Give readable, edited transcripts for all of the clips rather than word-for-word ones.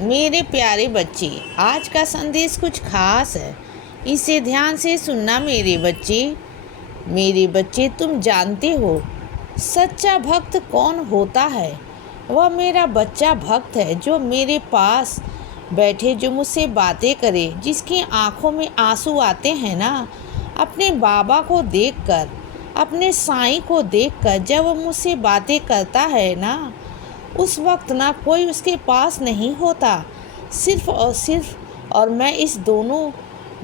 मेरे प्यारे बच्चे, आज का संदेश कुछ खास है। इसे ध्यान से सुनना मेरे बच्चे। मेरे बच्चे, तुम जानते हो सच्चा भक्त कौन होता है? वह मेरा बच्चा भक्त है जो मेरे पास बैठे, जो मुझसे बातें करे, जिसकी आंखों में आंसू आते हैं ना, अपने बाबा को देखकर, अपने साईं को देखकर। जब वो मुझसे बातें करता है ना, उस वक्त ना कोई उसके पास नहीं होता, सिर्फ और सिर्फ और मैं। इस दोनों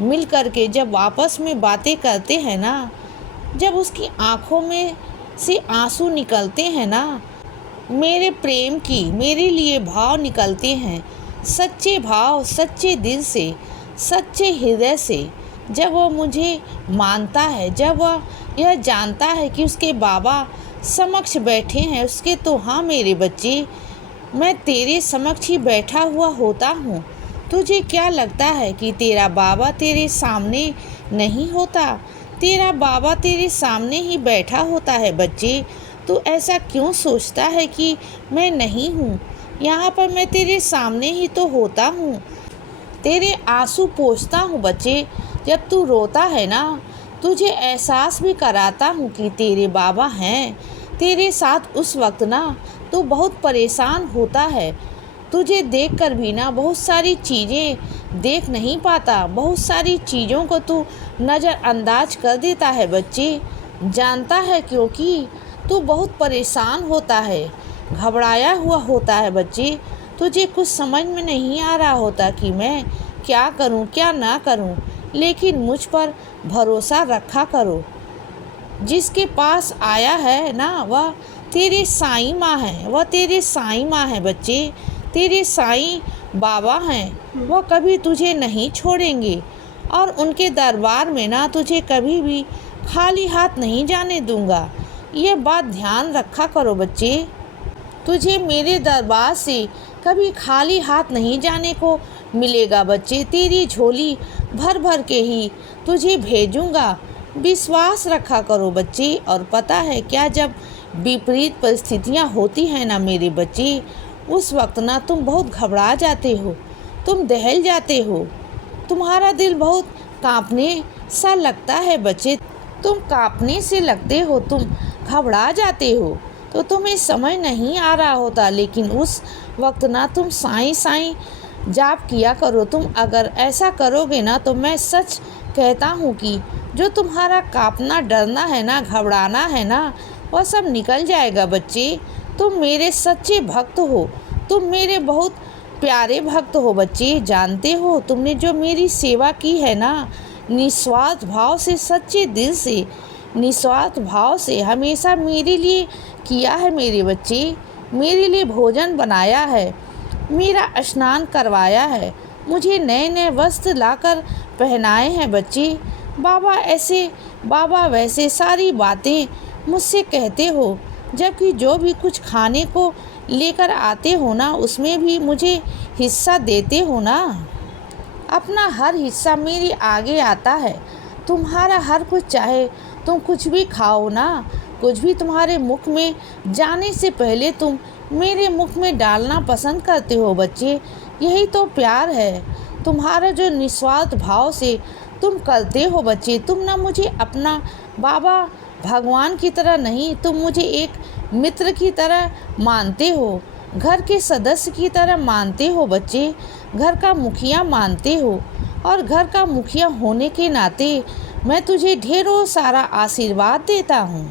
मिल कर के जब आपस में बातें करते हैं ना, जब उसकी आंखों में से आंसू निकलते हैं ना, मेरे प्रेम की मेरे लिए भाव निकलते हैं, सच्चे भाव, सच्चे दिल से, सच्चे हृदय से। जब वह मुझे मानता है, जब वह यह जानता है कि उसके बाबा समक्ष बैठे हैं उसके, तो हाँ मेरे बच्चे, मैं तेरे समक्ष ही बैठा हुआ होता हूँ। तुझे क्या लगता है कि तेरा बाबा तेरे सामने नहीं होता? तेरा बाबा तेरे सामने ही बैठा होता है बच्चे। तू ऐसा क्यों सोचता है कि मैं नहीं हूँ? यहाँ पर मैं तेरे सामने ही तो होता हूँ, तेरे आंसू पोंछता हूँ बच्चे। जब तू रोता है ना, तुझे एहसास भी कराता हूँ कि तेरे बाबा हैं तेरे साथ। उस वक्त ना तू बहुत परेशान होता है, तुझे देखकर भी ना बहुत सारी चीज़ें देख नहीं पाता, बहुत सारी चीज़ों को तू नज़रअंदाज कर देता है बच्चे। जानता है क्योंकि तू बहुत परेशान होता है, घबराया हुआ होता है बच्चे। तुझे कुछ समझ में नहीं आ रहा होता कि मैं क्या करूं, क्या ना करूं, लेकिन मुझ पर भरोसा रखा करो। जिसके पास आया है ना, वह तेरे साईं माँ है, वह तेरे साईं माँ है बच्चे, तेरे साईं बाबा हैं। वह कभी तुझे नहीं छोड़ेंगे और उनके दरबार में ना तुझे कभी भी खाली हाथ नहीं जाने दूंगा। ये बात ध्यान रखा करो बच्चे। तुझे मेरे दरबार से कभी खाली हाथ नहीं जाने को मिलेगा बच्चे। तेरी झोली भर भर के ही तुझे भेजूंगा। विश्वास रखा करो बच्चे। और पता है क्या, जब विपरीत परिस्थितियां होती हैं ना मेरे बच्चे, उस वक्त ना तुम बहुत घबरा जाते हो, तुम दहल जाते हो, तुम्हारा दिल बहुत कांपने सा लगता है बच्चे। तुम कांपने से लगते हो, तुम घबरा जाते हो, तो तुम्हें समझ नहीं आ रहा होता। लेकिन उस वक्त ना तुम साईं साईं जाप किया करो। तुम अगर ऐसा करोगे ना, तो मैं सच कहता हूँ कि जो तुम्हारा कांपना, डरना है ना, घबराना है ना, वह सब निकल जाएगा बच्चे। तुम मेरे सच्चे भक्त हो, तुम मेरे बहुत प्यारे भक्त हो बच्चे। जानते हो तुमने जो मेरी सेवा की है ना, निस्वार्थ भाव से, सच्चे दिल से, निस्वार्थ भाव से हमेशा मेरे लिए किया है मेरे बच्चे। मेरे लिए भोजन बनाया है, मेरा स्नान करवाया है, मुझे नए नए वस्त्र लाकर पहनाए हैं बच्चे। बाबा ऐसे, बाबा वैसे, सारी बातें मुझसे कहते हो, जबकि जो भी कुछ खाने को लेकर आते हो ना, उसमें भी मुझे हिस्सा देते हो ना। अपना हर हिस्सा मेरे आगे आता है। तुम्हारा हर कुछ, चाहे तुम कुछ भी खाओ ना, कुछ भी तुम्हारे मुख में जाने से पहले तुम मेरे मुख में डालना पसंद करते हो बच्चे। यही तो प्यार है तुम्हारा, जो निस्वार्थ भाव से तुम करते हो बच्चे। तुम ना मुझे अपना बाबा भगवान की तरह नहीं, तुम मुझे एक मित्र की तरह मानते हो, घर के सदस्य की तरह मानते हो बच्चे, घर का मुखिया मानते हो। और घर का मुखिया होने के नाते मैं तुझे ढेरों सारा आशीर्वाद देता हूँ,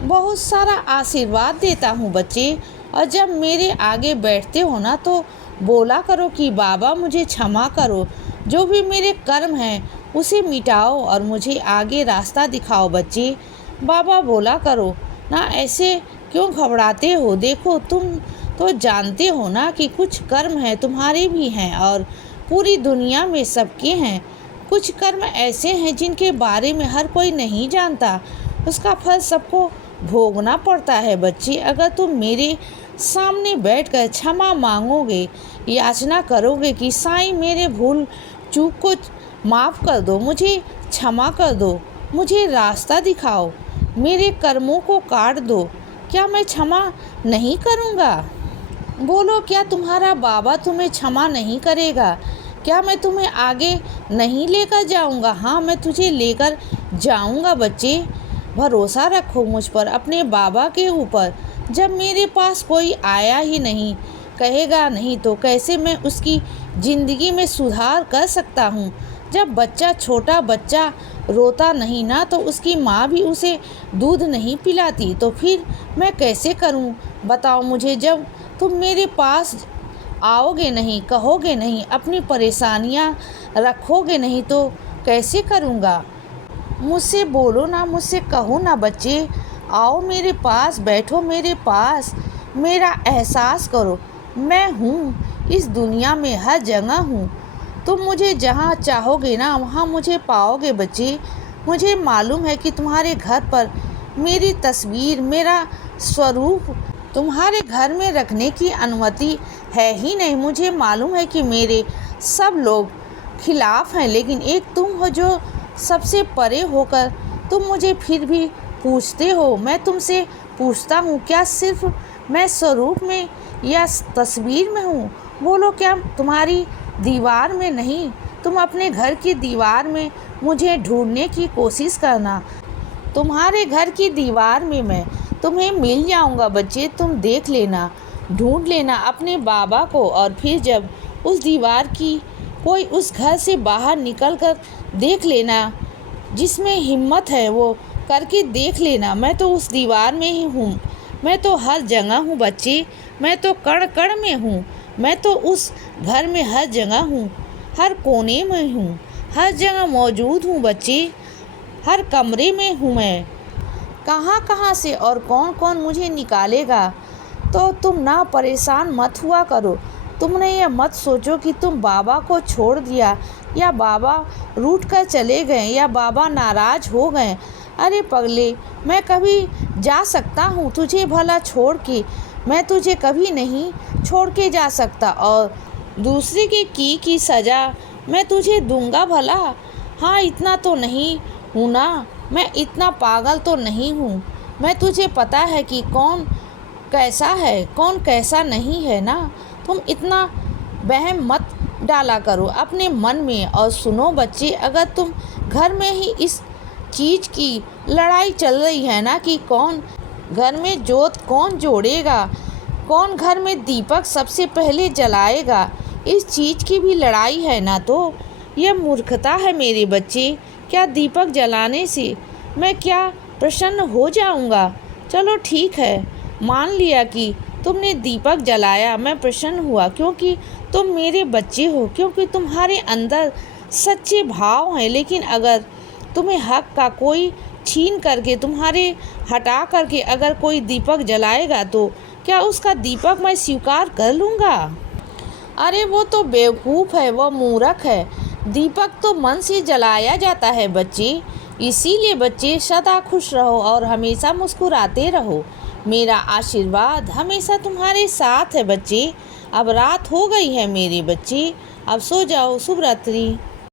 बहुत सारा आशीर्वाद देता हूँ बच्चे। और जब मेरे आगे बैठते हो ना, तो बोला करो कि बाबा मुझे क्षमा करो, जो भी मेरे कर्म हैं उसे मिटाओ और मुझे आगे रास्ता दिखाओ बच्चे। बाबा बोला करो ना, ऐसे क्यों घबराते हो? देखो, तुम तो जानते हो ना कि कुछ कर्म हैं, तुम्हारे भी हैं और पूरी दुनिया में सबके हैं। कुछ कर्म ऐसे हैं जिनके बारे में हर कोई नहीं जानता, उसका फल सबको भोगना पड़ता है बच्चे। अगर तुम मेरे सामने बैठकर क्षमा मांगोगे, याचना करोगे कि साईं मेरे भूल चूक को माफ़ कर दो, मुझे क्षमा कर दो, मुझे रास्ता दिखाओ, मेरे कर्मों को काट दो, क्या मैं क्षमा नहीं करूँगा? बोलो, क्या तुम्हारा बाबा तुम्हें क्षमा नहीं करेगा? क्या मैं तुम्हें आगे नहीं लेकर जाऊंगा? हाँ, मैं तुझे लेकर जाऊंगा बच्चे। भरोसा रखो मुझ पर, अपने बाबा के ऊपर। जब मेरे पास कोई आया ही नहीं, कहेगा नहीं, तो कैसे मैं उसकी ज़िंदगी में सुधार कर सकता हूँ? जब बच्चा, छोटा बच्चा रोता नहीं ना, तो उसकी माँ भी उसे दूध नहीं पिलाती, तो फिर मैं कैसे करूँ? बताओ मुझे। जब तुम मेरे पास आओगे नहीं, कहोगे नहीं, अपनी परेशानियाँ रखोगे नहीं, तो कैसे करूँगा? मुझसे बोलो ना, मुझसे कहो ना बच्चे। आओ मेरे पास, बैठो मेरे पास, मेरा एहसास करो। मैं हूँ इस दुनिया में, हर जगह हूँ। तुम मुझे जहाँ चाहोगे ना, वहाँ मुझे पाओगे बच्चे। मुझे मालूम है कि तुम्हारे घर पर मेरी तस्वीर, मेरा स्वरूप तुम्हारे घर में रखने की अनुमति है ही नहीं। मुझे मालूम है कि मेरे सब लोग खिलाफ हैं, लेकिन एक तुम हो जो सबसे परे होकर तुम मुझे फिर भी पूछते हो। मैं तुमसे पूछता हूँ, क्या सिर्फ मैं स्वरूप में या तस्वीर में हूँ? बोलो, क्या तुम्हारी दीवार में नहीं? तुम अपने घर की दीवार में मुझे ढूंढने की कोशिश करना। तुम्हारे घर की दीवार में मैं तुम्हें मिल जाऊंगा बच्चे। तुम देख लेना, ढूंढ लेना अपने बाबा को, और फिर जब उस दीवार की कोई उस घर से बाहर निकल कर देख लेना। जिसमें हिम्मत है वो करके देख लेना। मैं तो उस दीवार में ही हूँ, मैं तो हर जगह हूँ बच्चे। मैं तो कण कण में हूँ, मैं तो उस घर में हर जगह हूँ, हर कोने में हूँ, हर जगह मौजूद हूँ बच्चे। हर कमरे में हूँ मैं। कहाँ कहाँ से और कौन कौन मुझे निकालेगा? तो तुम ना परेशान मत हुआ करो। तुमने ये मत सोचो कि तुम बाबा को छोड़ दिया, या बाबा रूठ कर चले गए, या बाबा नाराज़ हो गए। अरे पगले, मैं कभी जा सकता हूँ तुझे भला छोड़ के? मैं तुझे कभी नहीं छोड़ के जा सकता। और दूसरे की सज़ा मैं तुझे दूंगा भला? हाँ, इतना तो नहीं हूँ ना, मैं इतना पागल तो नहीं हूँ। मैं तुझे पता है कि कौन कैसा है, कौन कैसा नहीं है ना। तुम इतना वहम मत डाला करो अपने मन में। और सुनो बच्चे, अगर तुम घर में ही इस चीज़ की लड़ाई चल रही है ना कि कौन घर में जोत कौन जोड़ेगा, कौन घर में दीपक सबसे पहले जलाएगा, इस चीज़ की भी लड़ाई है ना, तो यह मूर्खता है मेरे बच्चे। क्या दीपक जलाने से मैं क्या प्रसन्न हो जाऊंगा? चलो ठीक है, मान लिया कि तुमने दीपक जलाया, मैं प्रसन्न हुआ, क्योंकि तुम मेरे बच्चे हो, क्योंकि तुम्हारे अंदर सच्चे भाव हैं। लेकिन अगर तुम्हें हक का कोई छीन करके, तुम्हारे हटा करके अगर कोई दीपक जलाएगा, तो क्या उसका दीपक मैं स्वीकार कर लूँगा? अरे वो तो बेवकूफ़ है, वह मूर्ख है। दीपक तो मन से जलाया जाता है बच्चे। इसीलिए बच्चे सदा खुश रहो और हमेशा मुस्कुराते रहो। मेरा आशीर्वाद हमेशा तुम्हारे साथ है बच्चे। अब रात हो गई है मेरे बच्चे, अब सो जाओ। शुभ रात्रि।